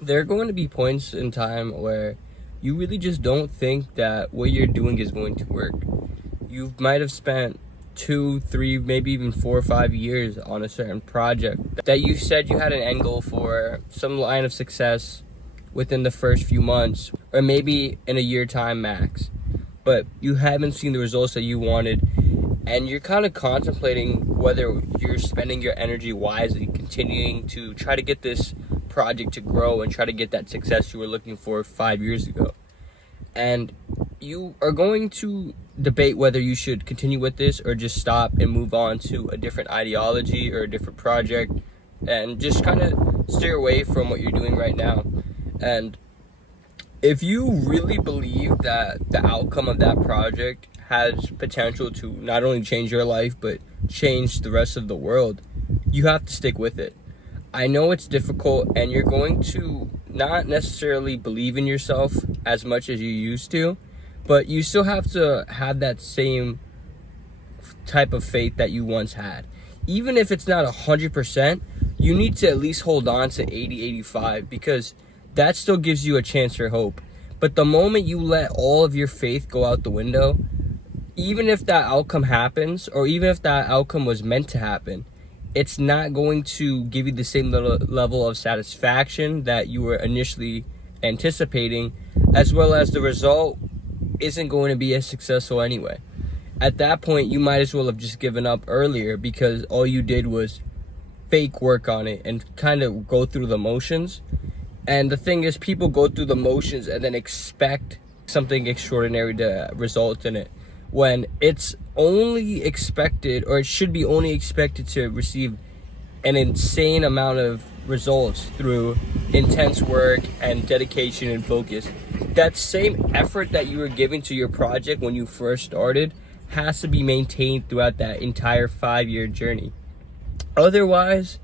There are going to be points in time where you really just don't think that what you're doing is going to work. You might have spent 2, 3, maybe even 4 or 5 years on a certain project that you said you had an end goal for, some line of success within the first few months, or maybe in a year time max. But you haven't seen the results that you wanted, and you're kind of contemplating whether you're spending your energy wisely, continuing to try to get this project to grow and try to get that success you were looking for 5 years ago. And you are going to debate whether you should continue with this or just stop and move on to a different ideology or a different project, and just kind of steer away from what you're doing right now. And if you really believe that the outcome of that project has potential to not only change your life but change the rest of the world, you have to stick with it. I know it's difficult, and you're going to not necessarily believe in yourself as much as you used to, but you still have to have that same type of faith that you once had. Even if it's not 100%, you need to at least hold on to 80-85, because that still gives you a chance for hope. But the moment you let all of your faith go out the window, even if that outcome happens, or even if that outcome was meant to happen, it's not going to give you the same level of satisfaction that you were initially anticipating, as well as the result isn't going to be as successful anyway. At that point, you might as well have just given up earlier, because all you did was fake work on it and kind of go through the motions. And the thing is, people go through the motions and then expect something extraordinary to result in it, when it's only expected, or it should be only expected, to receive an insane amount of results through intense work and dedication and focus. That same effort that you were giving to your project when you first started has to be maintained throughout that entire 5-year journey. Otherwise,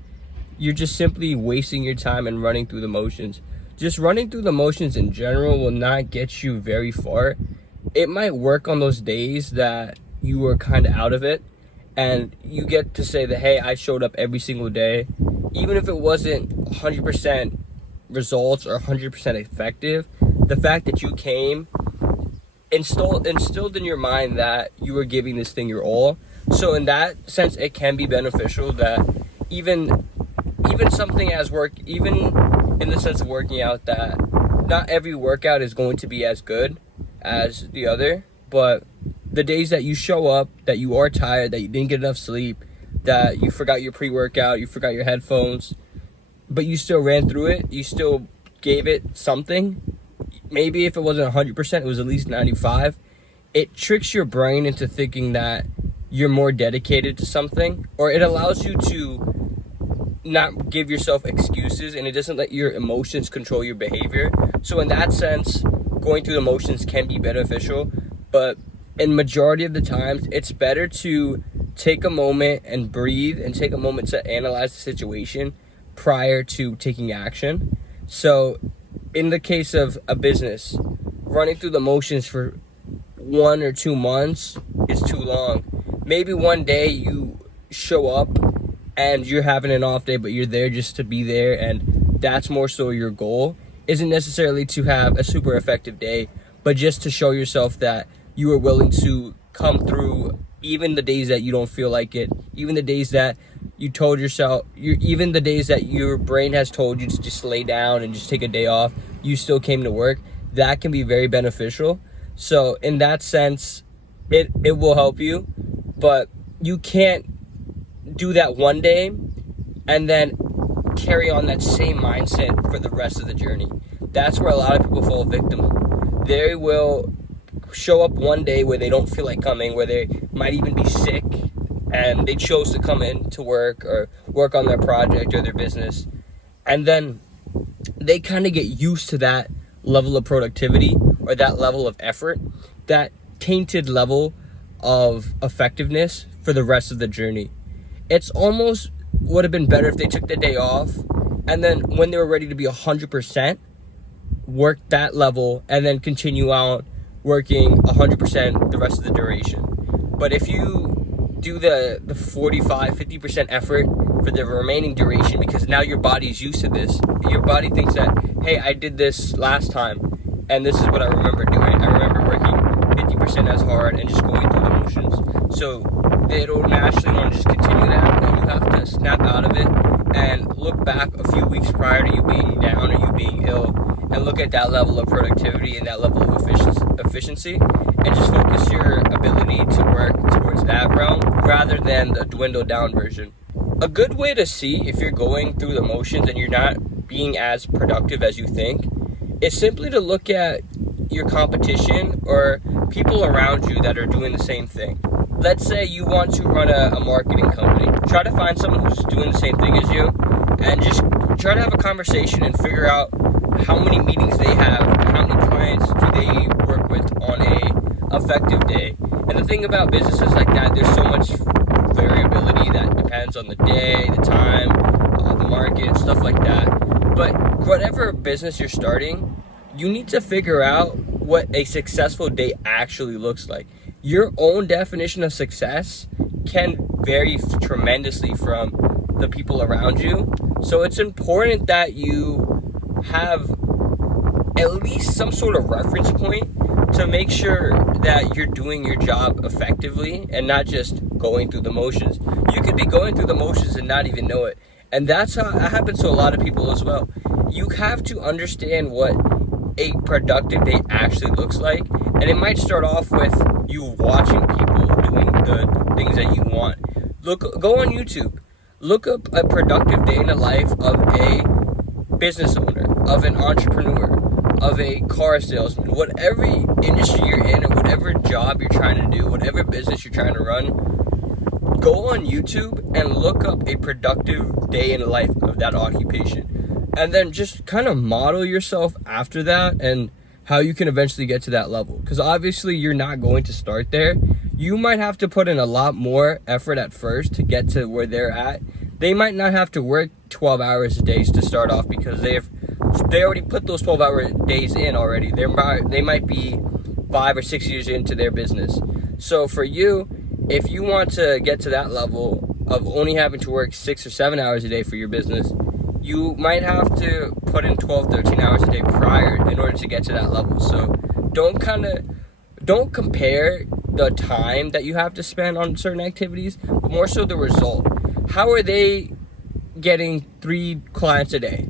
you're just simply wasting your time and running through the motions. Just running through the motions in general will not get you very far. It might work on those days that you were kind of out of it, and you get to say that, hey, I showed up every single day. Even if it wasn't 100% results or 100% effective, the fact that you came instilled in your mind that you were giving this thing your all. So in that sense, it can be beneficial that even something as work, even in the sense of working out, that not every workout is going to be as good as the other, but the days that you show up, that you are tired, that you didn't get enough sleep, that you forgot your pre-workout, you forgot your headphones, but you still ran through it, you still gave it something. Maybe if it wasn't 100%, it was at least 95. It tricks your brain into thinking that you're more dedicated to something, or it allows you to not give yourself excuses, and it doesn't let your emotions control your behavior. So in that sense, going through the motions can be beneficial, but in majority of the times, it's better to take a moment and breathe and take a moment to analyze the situation prior to taking action. So in the case of a business, running through the motions for 1 or 2 months is too long. Maybe one day you show up and you're having an off day, but you're there just to be there, and that's more so your goal. Isn't necessarily to have a super effective day, but just to show yourself that you are willing to come through even the days that you don't feel like it, even the days that you told yourself, even the days that your brain has told you to just lay down and just take a day off, you still came to work. That can be very beneficial. So in that sense, it will help you, but you can't do that one day and then carry on that same mindset for the rest of the journey. That's where a lot of people fall victim. They will show up one day where they don't feel like coming, where they might even be sick, and they chose to come in to work or work on their project or their business, and then they kind of get used to that level of productivity or that level of effort, that tainted level of effectiveness for the rest of the journey. It's almost would have been better if they took the day off, and then when they were ready to be 100%, work that level and then continue out working 100% the rest of the duration. But if you do the 45-50% effort for the remaining duration, because now your body's used to this. Your body thinks that, hey, I did this last time and this is what I remember doing. I remember working 50% as hard and just going through the motions. So it'll naturally want to just continue that, but you have to snap out of it and look back a few weeks prior to you being down or you being ill, and look at that level of productivity and that level of efficiency, and just focus your ability to work towards that realm rather than the dwindled down version. A good way to see if you're going through the motions and you're not being as productive as you think is simply to look at your competition or people around you that are doing the same thing. Let's say you want to run a marketing company. Try to find someone who's doing the same thing as you and just try to have a conversation and figure out how many meetings they have, how many clients do they work with on a effective day. And the thing about businesses like that, there's so much variability that depends on the day, the time, the market, stuff like that. But whatever business you're starting, you need to figure out what a successful day actually looks like. Your own definition of success can vary tremendously from the people around you. So it's important that you have at least some sort of reference point to make sure that you're doing your job effectively and not just going through the motions. You could be going through the motions and not even know it. And that happens to a lot of people as well. You have to understand what a productive day actually looks like. And it might start off with you watching people doing the things that you want. Go on YouTube. Look up a productive day in the life of a business owner, of an entrepreneur, of a car salesman. Whatever industry you're in or whatever job you're trying to do, whatever business you're trying to run, go on YouTube and look up a productive day in the life of that occupation. And then just kind of model yourself after that and how you can eventually get to that level. Because obviously you're not going to start there. You might have to put in a lot more effort at first to get to where they're at. They might not have to work 12 hours a day to start off because they already put those 12-hour days in already. They might be 5 or 6 years into their business. So for you, if you want to get to that level of only having to work 6 or 7 hours a day for your business, you might have to put in 12, 13 hours a day prior in order to get to that level. So don't compare the time that you have to spend on certain activities, but more so the result. How are they getting 3 clients a day?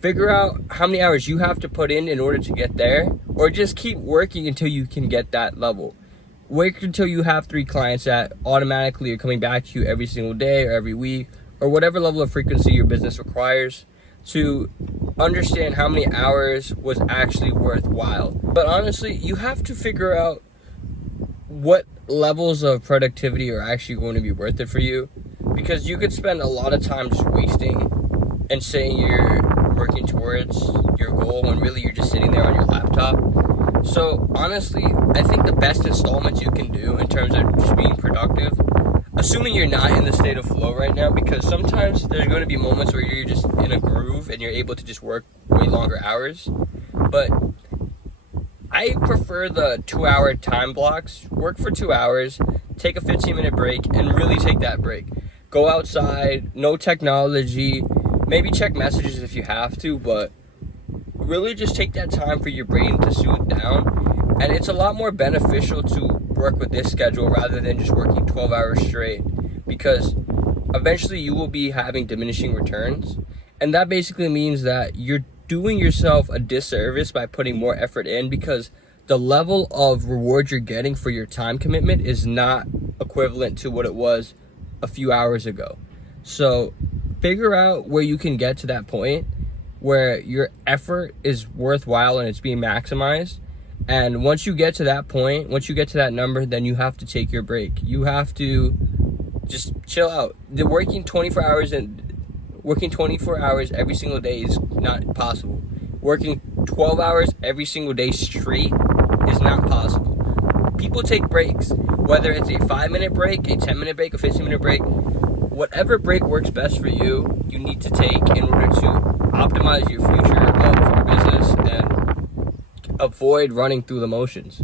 Figure out how many hours you have to put in order to get there, or just keep working until you can get that level. Work until you have 3 clients that automatically are coming back to you every single day or every week, or whatever level of frequency your business requires, to understand how many hours was actually worthwhile. But honestly, you have to figure out what levels of productivity are actually going to be worth it for you, because you could spend a lot of time just wasting and saying you're working towards your goal when really you're just sitting there on your laptop. So honestly, I think the best installments you can do in terms of just being productive, assuming you're not in the state of flow right now, because sometimes there's going to be moments where you're just in a groove and you're able to just work way longer hours. But I prefer the 2-hour time blocks. Work for 2 hours, take a 15-minute break, and really take that break. Go outside, no technology, maybe check messages if you have to, but really just take that time for your brain to soothe down. And it's a lot more beneficial to work with this schedule rather than just working 12 hours straight, because eventually you will be having diminishing returns. And that basically means that you're doing yourself a disservice by putting more effort in, because the level of reward you're getting for your time commitment is not equivalent to what it was a few hours ago. So figure out where you can get to that point where your effort is worthwhile and it's being maximized. And once you get to that point, once you get to that number, then you have to take your break. You have to just chill out. Working 24 hours every single day is not possible. Working 12 hours every single day straight is not possible. People take breaks, whether it's a 5-minute break, a 10-minute break, a 15-minute break. Whatever break works best for you, you need to take in order to optimize your future of your business and avoid running through the motions.